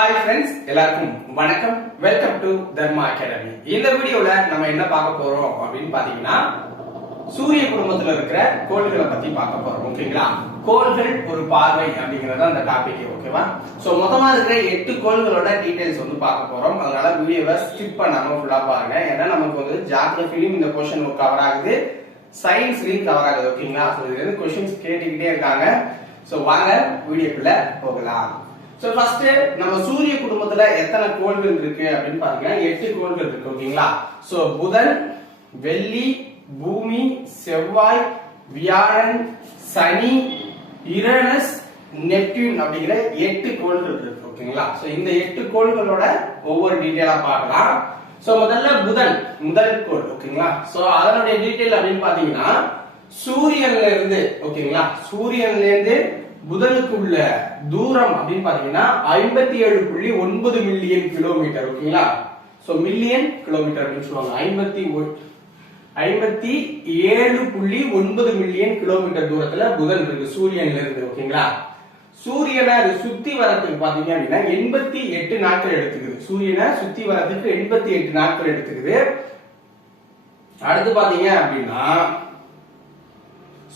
Hi friends எல்லாருக்கும் வணக்கம். Welcome to Dharma academy இந்த வீடியோல நம்ம என்ன பார்க்க போறோம் அப்படின்னு பாத்தீங்கன்னா சூரிய குடும்பத்துல இருக்கிற கோள்களை பத்தி பார்க்க போறோம். ஓகேங்களா? கோள்கள் ஒரு பார்வை அப்படிங்கறது அந்த டாபிக் ஓகேவா? சோ மொத்தமா இருக்கிற எட்டு கோள்களோட டீடைல்ஸ் வந்து பார்க்க போறோம். அதனால வீடியோவை ஸ்கிப் பண்ணாம ஃபுல்லா பாருங்க. ஏன்னா நமக்கு வந்து ஜாகிரபிலையும் இந்த கொஸ்டின் கவர் ஆகுது. சயின்ஸ்லயும் கவர் ஆகுது ஓகேங்களா? ஸோ இதுல இருந்து கொஸ்டின்ஸ் கேட்டுக்கிட்டே இருக்காங்க. ஸோ வாங்க வீடியோக்குள்ள போகலாம். ஸோ ஃபர்ஸ்ட் நம்ம சூரிய குடும்பத்துல எத்தனை கோள்கள் இருக்கு அப்படின்னு பாத்தீங்கன்னா எட்டு கோள்கள் இருக்கு ஓகேங்களா? ஸோ புதன் வெள்ளி பூமி செவ்வாய் வியாழன் சனி இரனஸ் நெப்டியூன் அப்படிங்கிற எட்டு கோள்கள் இருக்கு ஓகேங்களா? ஸோ இந்த எட்டு கோள்களோட ஒவ்வொரு டீட்டெயிலா பார்க்கலாம். ஸோ முதல்ல புதன் முதல் கோள் ஓகேங்களா? ஸோ அதனுடைய டீட்டெயில் அப்படின்னு பாத்தீங்கன்னா சூரியன்ல இருந்து ஓகேங்களா? சூரியன்ல இருந்து புதனுக்கு உள்ள தூரம் அப்படின்னு பாத்தீங்கன்னா ஐம்பத்தி ஏழு புள்ளி ஒன்பது மில்லியன் கிலோமீட்டர் ஓகேங்களா சோ மில்லியன் கிலோமீட்டர் அப்படின்னு சொல்லுவாங்க. ஐம்பத்தி ஐம்பத்தி ஏழு புள்ளி ஒன்பது மில்லியன் கிலோமீட்டர் தூரத்துல புதன் இருக்கு சூரியன்ல இருந்து ஓகேங்களா சூரியனை அது சுத்தி வரத்துக்கு பாத்தீங்க அப்படின்னா எண்பத்தி எட்டு நாட்கள் எடுத்துக்குது. சூரியனை சுத்தி வரதுக்கு எண்பத்தி எட்டு நாட்கள் எடுத்துக்குது. அடுத்து பாத்தீங்க அப்படின்னா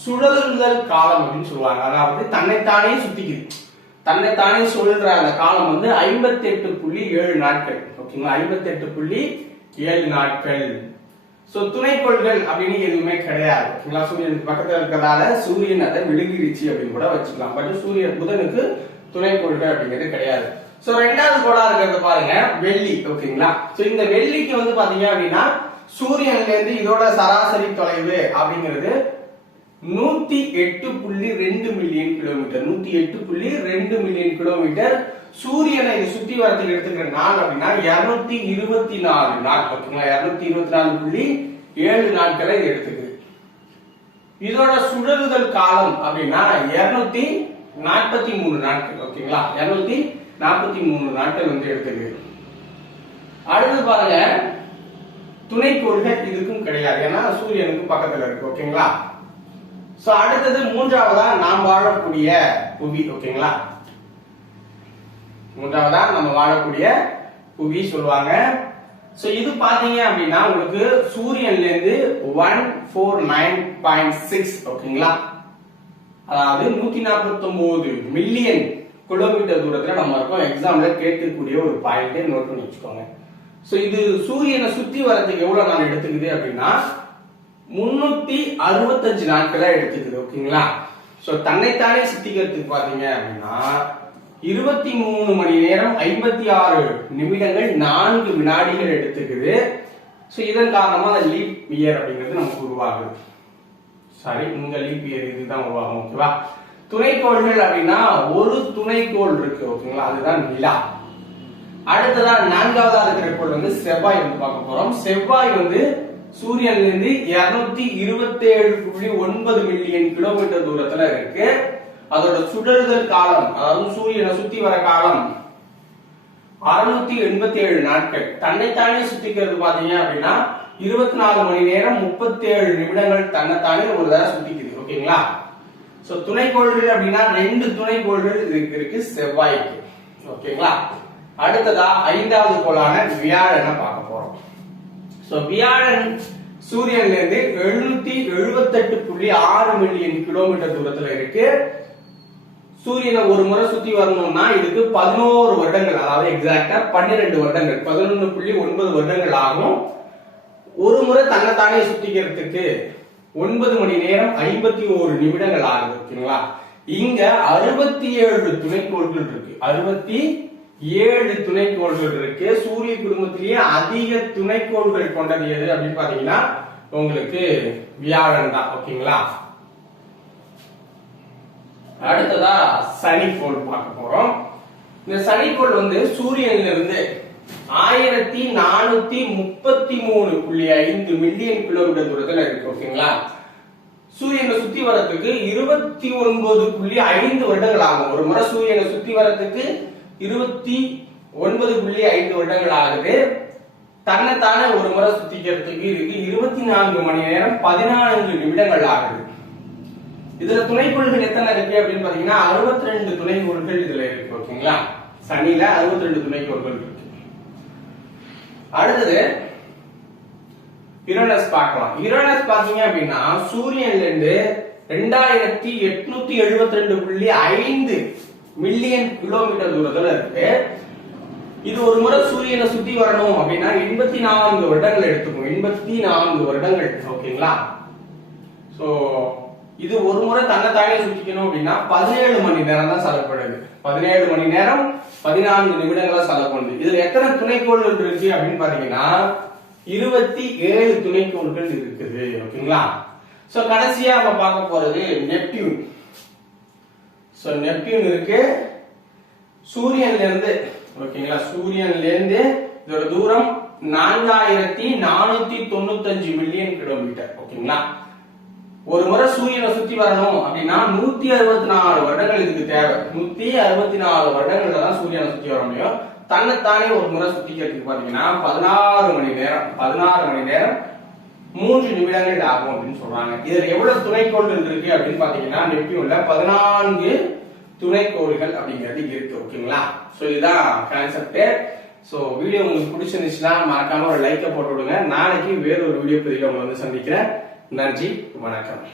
சுழலுதல் காலம் அப்படின்னு சொல்லுவாங்க. அதாவது தன்னைத்தானே சுத்திக்குது. தன்னைத்தானே சுழல்ற அந்த காலம் வந்து ஐம்பத்தி எட்டு புள்ளி ஏழு நாட்கள். ஓகேங்களா? ஐம்பத்தி எட்டு புள்ளி ஏழு நாட்கள். சோ துணைக்கோள்கள் அப்படின்னு எதுவுமே கிடையாது. ஓகேங்களா? சூரியனுக்கு பக்கத்துல இருக்கிறதால சூரியன் அதை விழுங்கிருச்சு அப்படின்னு கூட வச்சுக்கலாம். பட் சூரியன் புதனுக்கு துணைக்கோள்கள் அப்படிங்கிறது கிடையாது. சோ ரெண்டாவது கோளா இருக்கிறது பாருங்க வெள்ளி. ஓகேங்களா? சோ இந்த வெள்ளிக்கு வந்து பாத்தீங்க அப்படின்னா சூரியன்ல இருந்து இதோட சராசரி தொலைவு அப்படிங்கிறது நூத்தி எட்டு புள்ளி ரெண்டு மில்லியன் கிலோமீட்டர். நூத்தி எட்டு புள்ளி ரெண்டு மில்லியன் கிலோமீட்டர். சூரியனை இது சுத்தி வரத்துக்கு எடுத்துக்கிற நாள் அப்படின்னா இருநூத்தி இருபத்தி நாலு நாள் ஓகேங்களா இருநூத்தி இருபத்தி நாலு புள்ளி ஏழு நாட்களை இது எடுத்துக்குது. இதோட சுழலுதல் காலம் அப்படின்னா இருநூத்தி நாற்பத்தி மூணு நாட்கள். ஓகேங்களா? இருநூத்தி நாற்பத்தி மூணு நாட்கள் வந்து எடுத்துக்குது. அடுத்து பாருங்க துணைக்கோள்கள் இதுக்கும் கிடையாது. ஏன்னா சூரியனுக்கு பக்கத்துல இருக்கு. ஓகேங்களா? சோ அடுத்தது மூன்றாவதா நாம் வாழக்கூடிய புவி ஓகேங்களா? மூன்றாவதா நம்ம வாழக்கூடிய புவி சொல்லுவாங்க. சோ இது பாத்தீங்க அப்படின்னா உங்களுக்கு சூரியன்ல இருந்து one four nine point six ஓகேங்களா? அதாவது நூத்தி நாற்பத்தி ஒன்பது மில்லியன் கிலோமீட்டர் தூரத்துல நம்ம இருக்கோம். எக்ஸாம்ல கேட்கக்கூடிய ஒரு பாயிண்ட் நோட் பண்ணி வச்சுக்கோங்க. சோ இது சூரியனை சுத்தி வரதுக்கு எவ்வளவு நாள் எடுத்துக்குது அப்படின்னா முன்னூத்தி அறுபத்தஞ்சு நாட்களா எடுத்துக்குது ஓகேங்களா? சோ தன்னைத்தானே சித்திக்கிறதுக்கு பாத்தீங்க அப்படின்னா இருபத்தி மூணு மணி நேரம் ஐம்பத்தி ஆறு நிமிடங்கள் நான்கு வினாடிகள் எடுத்துக்குது. சோ இதன் காரணமா அந்த லீப் இயர் அப்படிங்கிறது நமக்கு உருவாகுது. சாரி உங்க லீப் இயர் இதுதான் உருவாகும் ஓகேவா? துணைக்கோள்கள் அப்படின்னா ஒரு துணைக்கோள் இருக்கு ஓகேங்களா? அதுதான் நிலா. அடுத்ததான் நான்காவதா இருக்கிற கோள் வந்து செவ்வாய் வந்து பார்க்க போறோம். செவ்வாய் வந்து சூரியன்ல இருந்து இருநூத்தி இருபத்தி ஏழு புள்ளி ஒன்பது மில்லியன் கிலோமீட்டர் தூரத்துல இருக்கு. அதோட சுடறுதல் காலம் அதாவது சூரியனை சுத்தி வர காலம் அறுநூத்தி எண்பத்தி ஏழு நாட்கள். தன்னைத்தானே சுத்திக்கிறது பாத்தீங்க அப்படின்னா இருபத்தி நாலு மணி நேரம் முப்பத்தி ஏழு நிமிடங்கள் தன்னைத்தானே ஒரு தடவை சுத்திக்குது. ஓகேங்களா? சோ துணைக்கோள்கள் அப்படின்னா ரெண்டு துணைக்கோள்கள் இதுக்கு இருக்கு செவ்வாய்க்கு. ஓகேங்களா? அடுத்ததா ஐந்தாவது கோளான வியாழனை பார்க்க போறோம். ஸோ வியாழன் சூரியன்ல இருந்து எழுநூத்தி எழுபத்தெட்டு புள்ளி ஆறு மில்லியன் கிலோமீட்டர் தூரத்துல இருக்கு. சூரியனை ஒரு முறை சுத்தி வரணும்னா இதுக்கு பதினோரு வருடங்கள் அதாவது எக்ஸாக்டா பன்னிரெண்டு வருடங்கள் பதினொன்னு புள்ளி ஒன்பது வருடங்கள் ஆகும். ஒரு முறை தன்னைத்தானே சுத்திக்கிறதுக்கு ஒன்பது மணி நேரம் ஐம்பத்தி ஓரு நிமிடங்கள் ஆகுது ஓகேங்களா? இங்க அறுபத்தி ஏழு துணைக்கோள்கள் இருக்கு. அறுபத்தி ஏழு துணைக்கோள்கள் இருக்கு. சூரிய குடும்பத்திலேயே அதிக துணைக்கோள்கள் கொண்டது எது அப்படின்னு பாத்தீங்கன்னா உங்களுக்கு வியாழன் தான். ஓகேங்களா? அடுத்ததா சனிக்கோள் பார்க்க போறோம். இந்த சனிக்கோள் வந்து சூரியன்ல இருந்து ஆயிரத்தி நானூத்தி முப்பத்தி மூணு புள்ளி ஐந்து மில்லியன் கிலோமீட்டர் தூரத்துல இருக்கு. ஓகேங்களா? சூரியனை சுத்தி வர்றதுக்கு இருபத்தி ஒன்பது புள்ளி ஐந்து வருடங்கள் ஆகும். ஒரு முறை சூரியனை சுத்தி வர்றதுக்கு இருபத்தி ஒன்பது புள்ளி ஐந்து வருடங்கள் ஆகுது தன்னைத்தானே ஒரு முறை சுத்திக்கிறதுக்கு இருக்கு இருபத்தி நான்கு மணி நேரம் பதினான்கு நிமிடங்கள் ஆகுது. இதுல துணைக்கோள்கள் எத்தனை இருக்கு அப்படின்னு பாத்தீங்கன்னா அறுபத்தி ரெண்டு துணைக்கோள்கள் இதுல இருக்கு ஓகேங்களா? சனியில 62 ரெண்டு துணைக்கோள்கள் இருக்கு. அடுத்தது யுரேனஸ் பார்க்கலாம். யுரேனஸ் பாத்தீங்க அப்படின்னா சூரியன்ல இருந்து ரெண்டாயிரத்தி எட்நூத்தி எழுபத்தி ரெண்டு புள்ளி ஐந்து மில்லியன் கிலோமீட்டர் தூரத்துல இருக்கு. இது ஒரு முறை சூரியனை சுத்தி வரணும் அப்படின்னா எண்பத்தி நான்கு வருடங்கள் எடுத்துக்கும் எண்பத்தி நான்கு வருடங்கள் ஓகேங்களா? சோ இது ஒரு முறை தன்னைத்தானே சுத்திக்கணும் அப்படின்னா பதினேழு மணி நேரம் தான் செலப்படுது பதினேழு மணி நேரம் பதினான்கு நிமிடங்களா செலவு இதுல எத்தனை துணைக்கோள்கள் இருக்கு அப்படின்னு பாத்தீங்கன்னா இருபத்தி ஏழு துணைக்கோள்கள் இருக்குது ஓகேங்களா? சோ கடைசியா நம்ம பார்க்க போறது நெப்டியூன். சோ நெப்டியூன் இருக்கு. சூரியன்ல இருந்து ஓகேங்களா? சூரியன்ல இருந்து இதோட தூரம் நான்காயிரத்தி நானூத்தி தொண்ணூத்தஞ்சு மில்லியன் கிலோமீட்டர் ஓகேங்களா? ஒரு முறை சூரியனை சுத்தி வரணும் அப்படின்னா நூத்தி அறுபத்தி நாலு வருடங்கள் இதுக்கு தேவை. நூத்தி அறுபத்தி நாலு வருடங்கள்ல தான் சூரியனை சுத்தி வர முடியும். தன்னைத்தானே ஒரு முறை சுத்திக்கிறதுக்கு பாத்தீங்கன்னா பதினாறு மணி நேரம் பதினாறு மணி நேரம் மூன்று நிமிடங்கள் ஆகும் அப்படின்னு சொல்றாங்க. இதுல எவ்வளவு துணைக்கோள்கள் இருக்கு அப்படின்னு பாத்தீங்கன்னா நெப்டியூன்ல பதினான்கு துணைக்கோள்கள் அப்படிங்கிறது இருக்கு ஓகேங்களா சோ இதுதான் கான்செப்ட் சோ வீடியோ உங்களுக்கு பிடிச்சிருந்துச்சுன்னா மறக்காம ஒரு லைக்கை போட்டு விடுங்க. நாளைக்கு வேற ஒரு வீடியோ பதிவில் உங்களை வந்து சந்திக்கிறேன். நன்றி வணக்கம்.